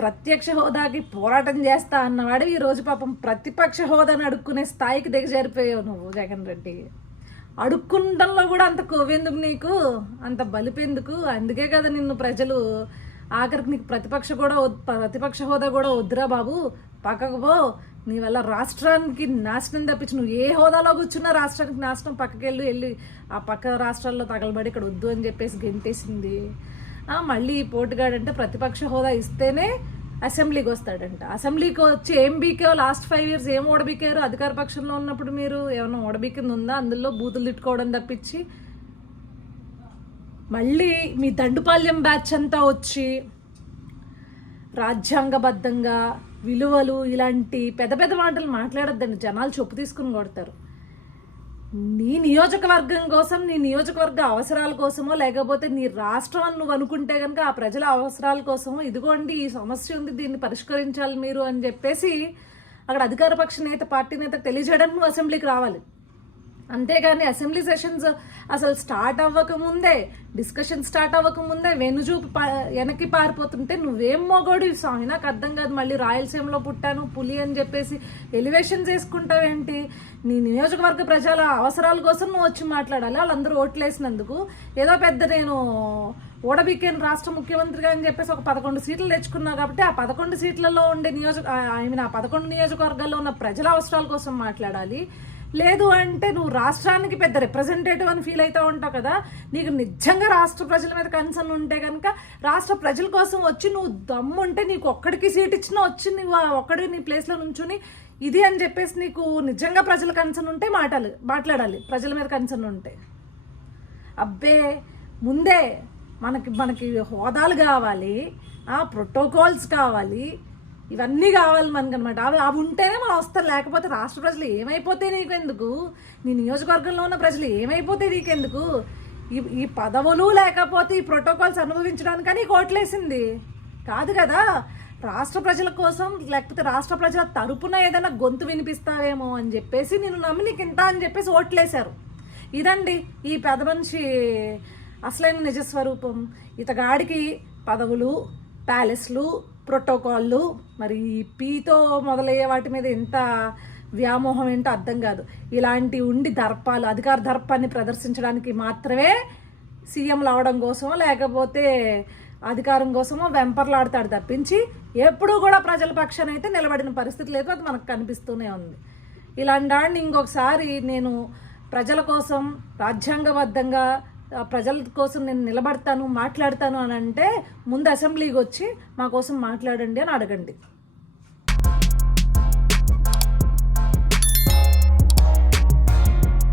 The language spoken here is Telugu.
ప్రత్యక్ష హోదాకి పోరాటం చేస్తా అన్నవాడు ఈరోజు పాపం ప్రతిపక్ష హోదాని అడుక్కునే స్థాయికి దిగజారిపోయావు నువ్వు జగన్ రెడ్డి. అడుక్కుండంలో కూడా అంత కొవ్వెందుకు నీకు, అంత బలిపెందుకు? అందుకే కదా నిన్ను ప్రజలు ఆఖరికి నీకు ప్రతిపక్ష హోదా కూడా వద్దురా బాబు, పక్కకు పో, నీ వల్ల రాష్ట్రానికి నాశనం తప్పించి నువ్వు ఏ హోదాలో కూర్చున్నా రాష్ట్రానికి నాశనం, వెళ్ళి ఆ పక్క రాష్ట్రాల్లో తగలబడి ఇక్కడ వద్దు అని చెప్పేసి గెంటేసింది. మళ్ళీ పోటుగాడంటే ప్రతిపక్ష హోదా ఇస్తేనే అసెంబ్లీకి వస్తాడంట. అసెంబ్లీకి వచ్చి ఏం బీకేవో లాస్ట్ 5 years ఏం ఓడబీకారు? అధికార పక్షంలో ఉన్నప్పుడు మీరు ఏమన్నా ఓడబీకింది ఉందా? అందులో బూతులు తిట్టుకోవడం తప్పించి మళ్ళీ మీ దండుపాల్యం బ్యాచ్ అంతా వచ్చి రాజ్యాంగబద్ధంగా విలువలు ఇలాంటి పెద్ద పెద్ద మాటలు మాట్లాడొద్దండి, జనాలు చొప్పు తీసుకుని కొడతారు. నీ నియోజకవర్గం కోసం, నీ నియోజకవర్గ అవసరాల కోసమో, లేకపోతే నీ రాష్ట్రం అని నువ్వు అనుకుంటే కనుక ఆ ప్రజల అవసరాల కోసమో, ఇదిగోండి ఈ సమస్య ఉంది దీన్ని పరిష్కరించాలి మీరు అని చెప్పేసి అక్కడ అధికార పక్ష నేత, పార్టీ నేత తెలియజేయడానికి నువ్వు అసెంబ్లీకి రావాలి. అంతేగాని అసెంబ్లీ సెషన్స్ అసలు స్టార్ట్ అవ్వకముందే, డిస్కషన్ స్టార్ట్ అవ్వకముందే వెనుజూపు వెనక్కి పారిపోతుంటే నువ్వేం మొగోడు స్వామి, నాకు అర్థం కాదు. మళ్ళీ రాయలసీమలో పుట్టాను పులి అని చెప్పేసి ఎలివేషన్స్ వేసుకుంటావేంటి? నీ నియోజకవర్గ ప్రజల అవసరాల కోసం నువ్వు వచ్చి మాట్లాడాలి. వాళ్ళందరూ ఓట్లేసినందుకు ఏదో పెద్ద నేను ఓడబీకేను రాష్ట్ర ముఖ్యమంత్రిగా అని చెప్పేసి ఒక 11 సీట్లు తెచ్చుకున్నావు కాబట్టి ఆ 11 సీట్లలో ఉండే ఆ 11 నియోజకవర్గాల్లో ఉన్న ప్రజల అవసరాల కోసం మాట్లాడాలి. లేదు అంటే నువ్వు రాష్ట్రానికి పెద్ద రిప్రజెంటేటివ్ అని ఫీల్ అవుతూ ఉంటావు కదా. నీకు నిజంగా రాష్ట్ర ప్రజల మీద కన్సర్న్ ఉంటే కనుక రాష్ట్ర ప్రజల కోసం వచ్చి నువ్వు దమ్ముంటే నీకు ఒక్కడికి సీట్ ఇచ్చినా వచ్చి నువ్వు ఒక్కడి నీ ప్లేస్లో నుంచుని ఇది అని చెప్పేసి నీకు నిజంగా ప్రజల కన్సర్న్ ఉంటే మాట్లాడాలి. ప్రజల మీద కన్సర్న్ ఉంటే అబ్బే ముందే మనకి హోదాలు కావాలి, ప్రోటోకాల్స్ కావాలి, ఇవన్నీ కావాలి మనకు అనమాట. అవి ఉంటేనే మనం వస్తాం. లేకపోతే రాష్ట్ర ప్రజలు ఏమైపోతే నీకెందుకు, నీ నియోజకవర్గంలో ఉన్న ప్రజలు ఏమైపోతే నీకెందుకు? ఈ పదవులు లేకపోతే ఈ ప్రోటోకాల్స్ అనుభవించడానికని ఓట్లేసింది కాదు కదా. రాష్ట్ర ప్రజల కోసం లేకపోతే రాష్ట్ర ప్రజల తరపున ఏదైనా గొంతు వినిపిస్తావేమో అని చెప్పేసి నేను నమ్మి నీకు ఇంత అని చెప్పేసి ఓట్లేశారు. ఇదండి ఈ పెద్ద మనిషి అసలైన నిజస్వరూపం. ఇతగాడికి పదవులు, ప్యాలెస్లు, ప్రోటోకాల్లు, మరి పీతో మొదలయ్యే వాటి మీద ఎంత వ్యామోహం ఏంటో అర్థం కాదు. ఇలాంటి ఉండి దర్పాలు, అధికార దర్పాన్ని ప్రదర్శించడానికి మాత్రమే సీఎంలు అవడం కోసమో లేకపోతే అధికారం కోసమో వెంపర్లాడతాడు తప్పించి ఎప్పుడూ కూడా ప్రజల పక్షాన అయితే నిలబడిన పరిస్థితి లేదు. అది మనకు కనిపిస్తూనే ఉంది. ఇలాంటి వాడిని ఇంకొకసారి నేను ప్రజల కోసం రాజ్యాంగబద్ధంగా ప్రజల కోసం నేను నిలబడతాను, మాట్లాడతాను అని అంటే ముందు అసెంబ్లీకి వచ్చి మా కోసం మాట్లాడండి అని అడగండి.